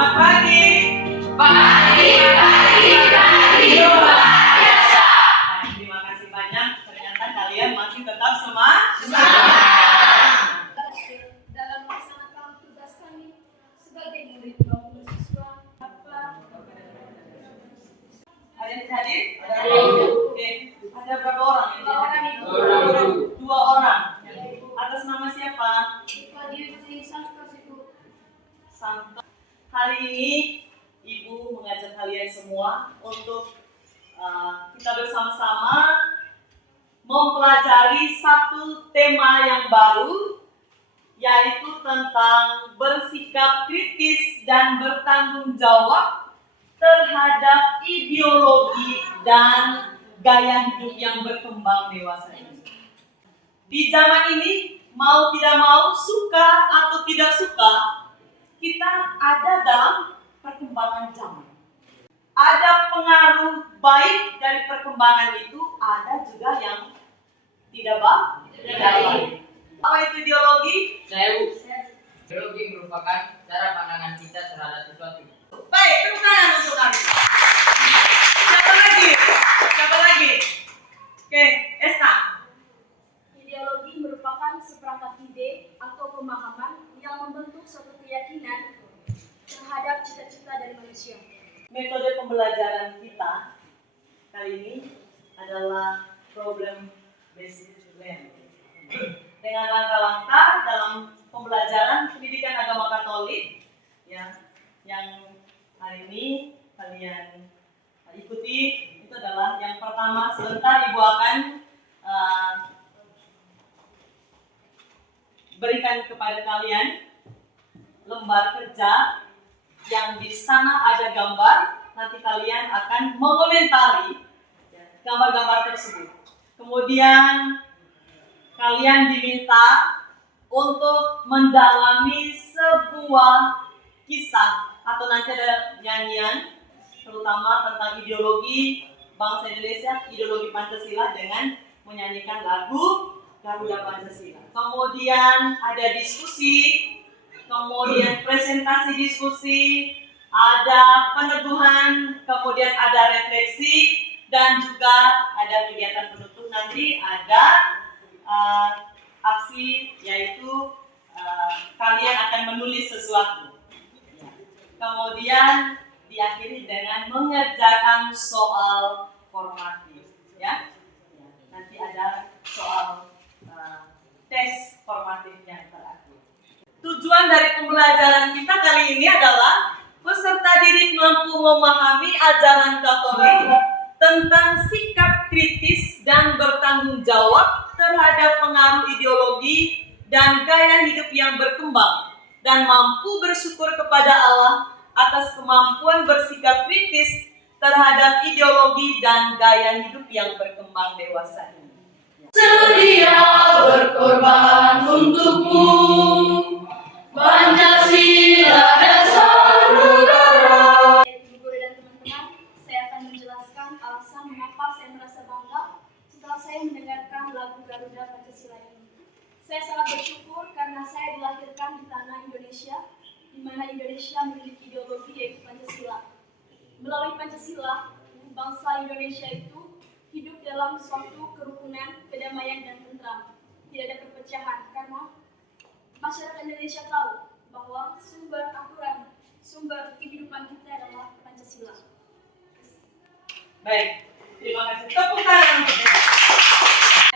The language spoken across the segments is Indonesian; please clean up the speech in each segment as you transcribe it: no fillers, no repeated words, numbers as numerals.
Selamat pagi. Pagi luar biasa. Terima kasih banyak. Ternyata kalian masih tetap semangat. Dalam melaksanakan tugas kami sebagai murid maupun siswa. Ada yang hadir? Oke. Ada berapa orang yang Dua orang, hadir? Ibu. 2 orang. Atas nama siapa? Santo. Hari ini Ibu mengajak kalian semua untuk kita bersama-sama mempelajari satu tema yang baru, yaitu tentang bersikap kritis dan bertanggung jawab terhadap ideologi dan gaya hidup yang berkembang dewasa ini. Di zaman ini, mau tidak mau, suka atau tidak suka, kita ada dalam perkembangan zaman. Ada pengaruh baik dari perkembangan itu, ada juga yang tidak baik. Apa itu ideologi? Ideologi merupakan cara pandangan kita terhadap sesuatu. Baik, tepuk tangan untuk kami. Siapa lagi? Oke, Esa. Ideologi merupakan seperangkat ide atau pemahaman yang membentuk suatu keyakinan terhadap cita-cita dari manusia. Metode pembelajaran kita kali ini adalah problem based learning. Dengan langkah-langkah dalam pembelajaran pendidikan agama Katolik, ya, yang hari ini kalian ikuti, itu adalah yang pertama. Sebentar Ibu akan berikan kepada kalian lembar kerja yang di sana ada gambar. Nanti kalian akan mengomentari gambar-gambar tersebut. Kemudian kalian diminta untuk mendalami sebuah kisah atau nanti ada nyanyian, terutama tentang ideologi bangsa Indonesia, ideologi Pancasila, dengan menyanyikan lagu Garuda Pancasila. Kemudian ada diskusi, kemudian presentasi diskusi, ada peneguhan, kemudian ada refleksi, dan juga ada kegiatan penutup. Nanti ada aksi, yaitu kalian akan menulis sesuatu. Kemudian diakhiri dengan mengerjakan soal formatif, ya. Nanti ada soal tes formatif yang terakhir. Tujuan dari pembelajaran kita kali ini adalah peserta didik mampu memahami ajaran Katolik tentang sikap kritis dan bertanggung jawab terhadap pengaruh ideologi dan gaya hidup yang berkembang, dan mampu bersyukur kepada Allah atas kemampuan bersikap kritis terhadap ideologi dan gaya hidup yang berkembang dewasa ini. Sedia berkorban untukmu, Pancasila dasar negara. Ibu guru dan teman-teman, saya akan menjelaskan alasan mengapa saya merasa bangga setelah saya mendengarkan lagu Garuda Pancasila ini. Saya sangat bersyukur karena saya dilahirkan di tanah Indonesia, di mana Indonesia memiliki ideologi yaitu Pancasila. Melalui Pancasila, bangsa Indonesia itu hidup dalam suatu kerukunan, kedamaian, dan tentram. Tidak ada perpecahan karena masyarakat Indonesia tahu bahwa sumber aturan, sumber kehidupan kita adalah Pancasila. Baik, terima kasih. Tepuk tangan.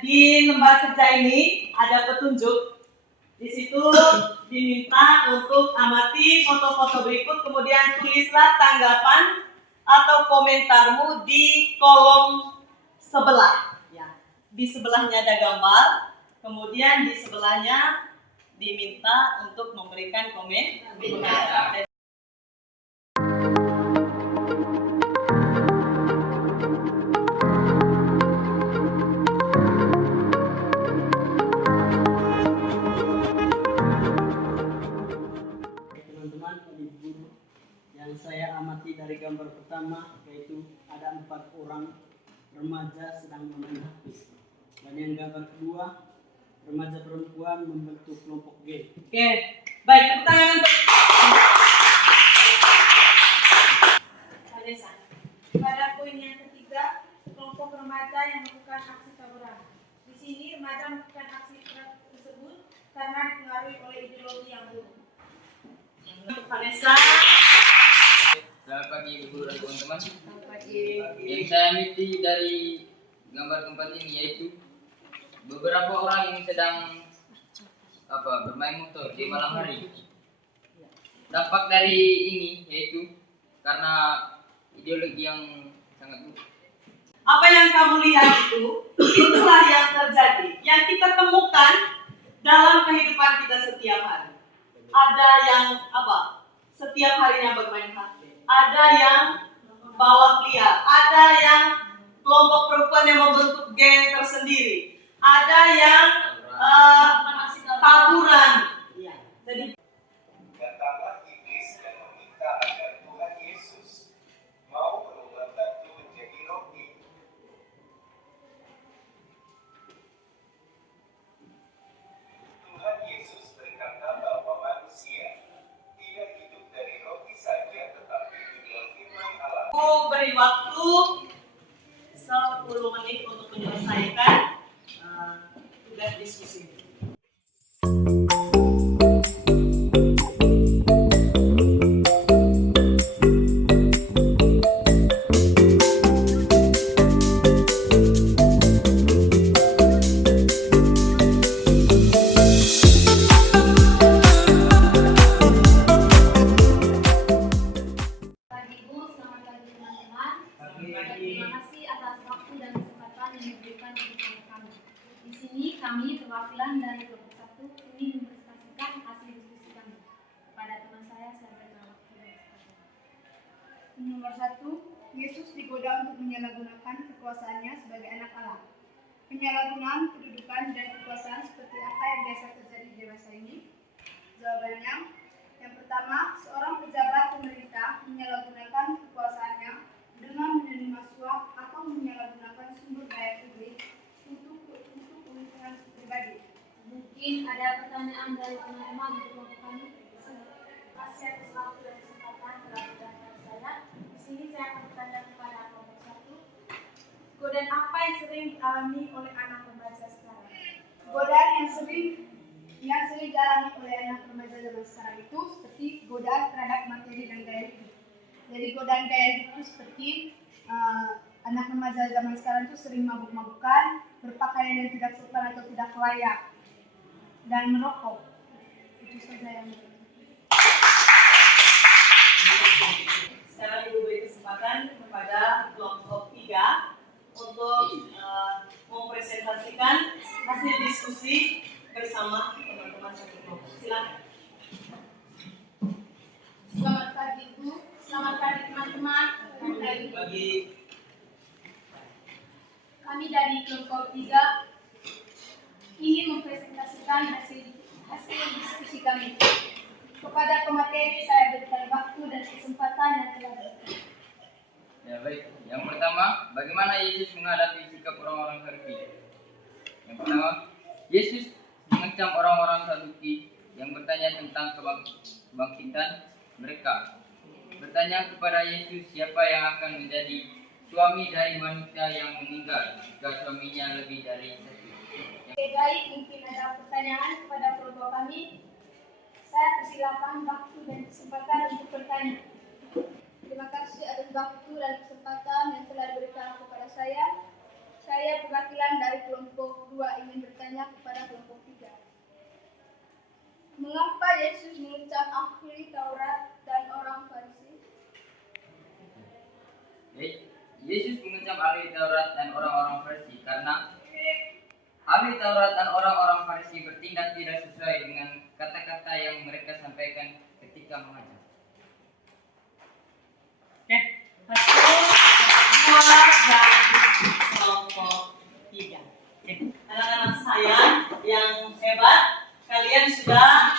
Di lembar kerja ini ada petunjuk. Di situ diminta untuk amati foto-foto berikut, kemudian tulislah tanggapan atau komentarmu di kolom sebelah. Ya. Di sebelahnya ada gambar, kemudian di sebelahnya diminta untuk memberikan komentar. Teman-teman, ibu yang saya amati dari gambar pertama, yaitu ada 4 orang remaja sedang memain HP. Dan yang gambar kedua, remaja perempuan membentuk kelompok G. Oke, baik, tepuk tangan untuk Vanessa. Selamat pagi Ibu dan teman-teman. Selamat pagi. Yang saya amati dari gambar tempat ini yaitu beberapa orang yang sedang bermain motor di malam hari. Dampak dari ini yaitu karena ideologi yang sangat buruk. Apa yang kamu lihat itulah yang terjadi, yang kita temukan dalam kehidupan kita setiap hari. Ada yang setiap harinya bermain HP, ada yang balap liar, ada yang kelompok perempuan yang membentuk geng tersendiri, ada yang taburan. Jadi datanglah iblis dan meminta agar Tuhan Yesus mau berubah batu menjadi roti. Tuhan Yesus berkata bahwa manusia tidak hidup dari roti saja, tetapi juga firman Allah. aku beri waktu 10 menit untuk menyelesaikan tugas diskusi. Pagi Ibu, selamat pagi teman-teman. Terima kasih atas waktu dan kesempatan yang diberikan kepada kami. Di sini kami perwakilan dari kelompok 1 ingin mempresentasikan hasil diskusi kami. Kepada teman saya berikan waktu dan kesempatan. Nomor 1, Yesus digoda untuk menyalahgunakan kekuasaannya sebagai anak Allah. Penyalahgunaan kedudukan dan kekuasaan seperti apa yang biasa terjadi di masa ini? Jawabannya, yang pertama, seorang pejabat pemerintah menyalahgunakan kekuasaannya dengan menerima suap atau menyalahgunakan sumber daya publik untuk keuntungan pribadi. Mungkin ada pertanyaan dari teman-teman di kelompok kami. Terima kasih atas waktu dan kesempatan telah berdaftar saya. Di sini saya akan bertanya kepada kelompok 1. Godaan apa yang sering dialami oleh anak remaja sekarang? Godaan yang sering dialami oleh anak remaja zaman sekarang itu seperti godaan terhadap materi dan gaya hidup. Jadi godaan gaya hidup itu seperti anak remaja zaman sekarang itu sering mabuk-mabukan, berpakaian yang tidak sopan atau tidak layak, dan merokok. Itu saja yang Sekarang Ibu beri kesempatan kepada kelompok 3 untuk mempresentasikan hasil diskusi bersama teman-teman satu kelompok. Silakan. Selamat pagi Ibu, selamat pagi teman-teman. Bagi Kami dari kelompok 3 ingin mempresentasikan hasil diskusi kami. Kepada pemateri saya berikan waktu dan kesempatan yang telah diberikan. Ya baik. Yang pertama, bagaimana Yesus menghadapi sikap orang-orang Farisi? Yang pertama, Yesus mengecam orang-orang Saduki yang bertanya tentang kebangkitan mereka. Bertanya kepada Yesus siapa yang akan menjadi suami dari wanita yang meninggal jika suaminya lebih dari satu. Oke baik, mungkin ada pertanyaan kepada kelompok kami. Saya persilakan waktu dan kesempatan untuk bertanya. Terima kasih atas waktu dan kesempatan yang telah diberikan kepada saya. Saya perwakilan dari kelompok 2 ingin bertanya kepada kelompok 3. Mengapa Yesus mengecam ahli Taurat dan orang Farisi? Yesus mengecam ahli Taurat dan orang-orang Farisi karena ahli Taurat dan orang-orang Farisi bertindak tidak sesuai dengan kata-kata yang mereka sampaikan ketika mengajar. Oke, dan kelompok 3. Anak-anak saya yang hebat, kalian sudah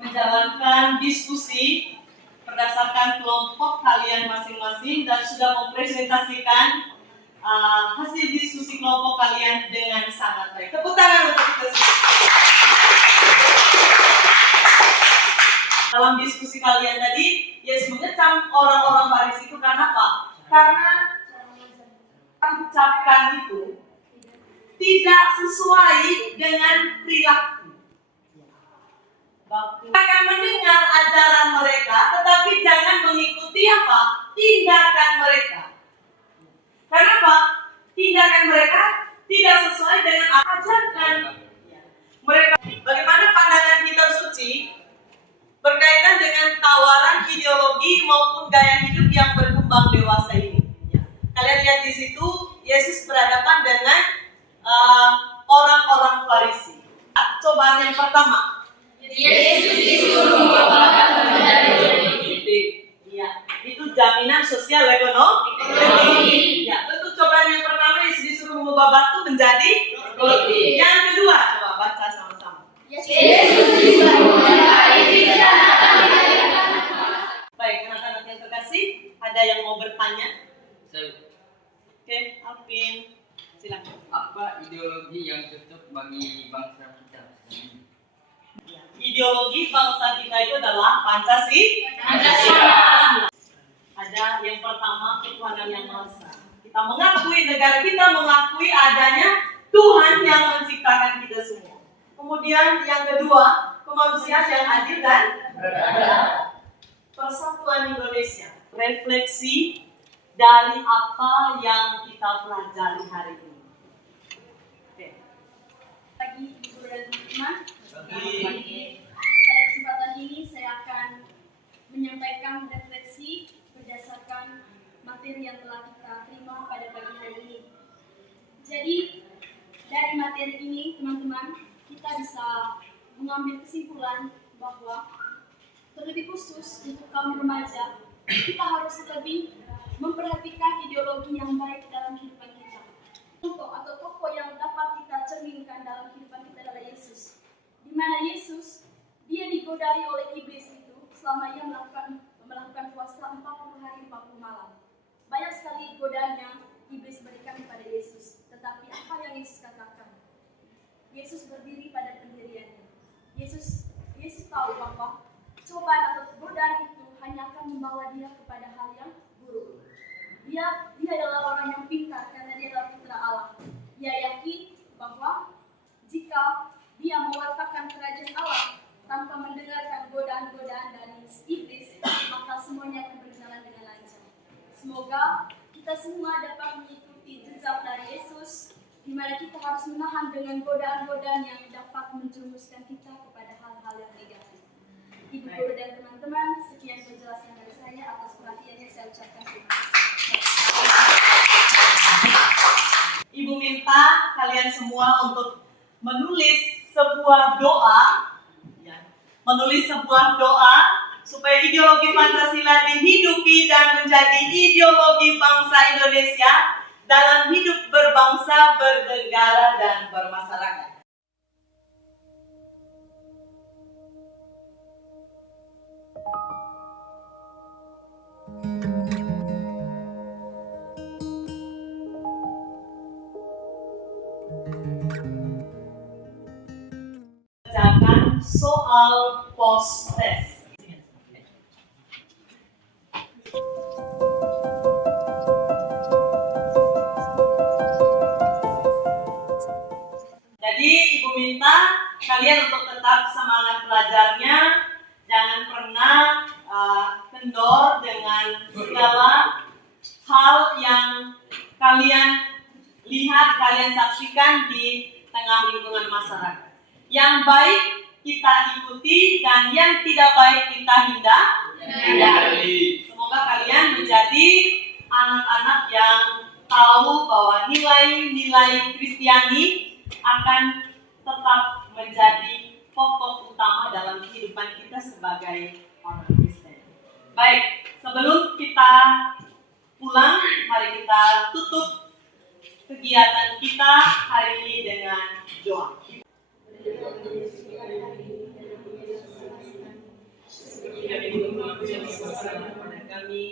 menjalankan diskusi berdasarkan kelompok kalian masing-masing dan sudah mempresentasikan hasil diskusi kelompok kalian dengan sangat baik. Tepuk tangan untuk kita semua. Dalam diskusi kalian tadi, Yesus mengecam orang-orang Farisi itu karena apa? Karena ucapkan itu tidak sesuai dengan perilaku. baku. Akan mendengar ajaran mereka, tetapi jangan mengikuti apa? Tindakan mereka. Kenapa? Tindakan mereka tidak sesuai dengan ajaran mereka. Bagaimana pandangan kitab suci berkaitan dengan tawaran ideologi maupun gaya hidup yang berkembang dewasa ini? Kalian lihat di situ, Yesus berhadapan dengan orang-orang Farisi. Cobaan yang pertama, Yesus disuruh membawakan roti. ya, itu jaminan sosial ekonomi. Ya, bentuk cobaan yang pertama Yesus disuruh mengubah batu menjadi roti. Yang kedua, coba baca sama-sama. Yesus disuruh menyertai kita. Baik, anak-anak yang terkasih, ada yang mau bertanya? Oke, Alvin, silakan. Apa ideologi yang cocok bagi bangsa kita? Ideologi bangsa kita itu adalah Pancasila. Ada yang pertama, ketuhanan yang Maha Esa. Kita mengakui, negara kita mengakui adanya Tuhan yang menciptakan kita semua. Kemudian yang kedua, kemanusiaan yang adil dan beradab. Persatuan Indonesia, refleksi dari apa yang kita pelajari hari ini. Oke. Pagi Ibu dan teman-teman. Pada kesempatan ini saya akan menyampaikan refleksi berdasarkan materi yang telah kita terima pada pagi hari ini. Jadi dari materi ini teman-teman, kita bisa mengambil kesimpulan bahwa terlebih khusus untuk kaum remaja, kita harus lebih memperhatikan ideologi yang baik dalam kehidupan kita. Contoh atau tokoh yang dapat kita cerminkan dalam kehidupan kita adalah Yesus. Di mana Yesus, dia digodai oleh iblis itu selama ia melakukan puasa 40 hari 40 malam. Banyak sekali godaan yang iblis berikan kepada Yesus. Tetapi apa yang Yesus katakan? Yesus berdiri pada pendiriannya. Yesus tahu bahwa cobaan atau godaan itu hanya akan membawa dia kepada hal yang buruk. Dia adalah orang yang pintar karena dia adalah putra Allah. Dia yakin bahwa jika dia mewartakan kerajaan Allah tanpa mendengarkan godaan-godaan dari iblis, maka semuanya akan berjalan dengan lancar. Semoga kita semua dapat mengikuti jejak dari Yesus, di mana kita harus menahan dengan godaan-godaan yang dapat menjerumuskan kita kepada hal-hal yang negatif. Ibu guru dan teman-teman, sekian penjelasan dari saya. Atas perhatiannya saya ucapkan terima kasih. Ibu minta kalian semua untuk menulis sebuah doa supaya ideologi Pancasila dihidupi dan menjadi ideologi bangsa Indonesia dalam hidup berbangsa, bernegara, dan bermasyarakat. Kerjakan soal post test. Jadi Ibu minta kalian untuk tetap semangat belajarnya, jangan pernah kendor dengan segala hal yang kalian lihat, kalian saksikan di tengah lingkungan masyarakat. Yang baik kita ikuti dan yang tidak baik kita hindari. Semoga kalian menjadi anak-anak yang tahu bahwa nilai-nilai Kristiani akan tetap menjadi pokok utama dalam kehidupan kita sebagai orang Kristen. Baik, sebelum kita pulang, mari kita tutup kegiatan kita hari ini dengan doa. Kami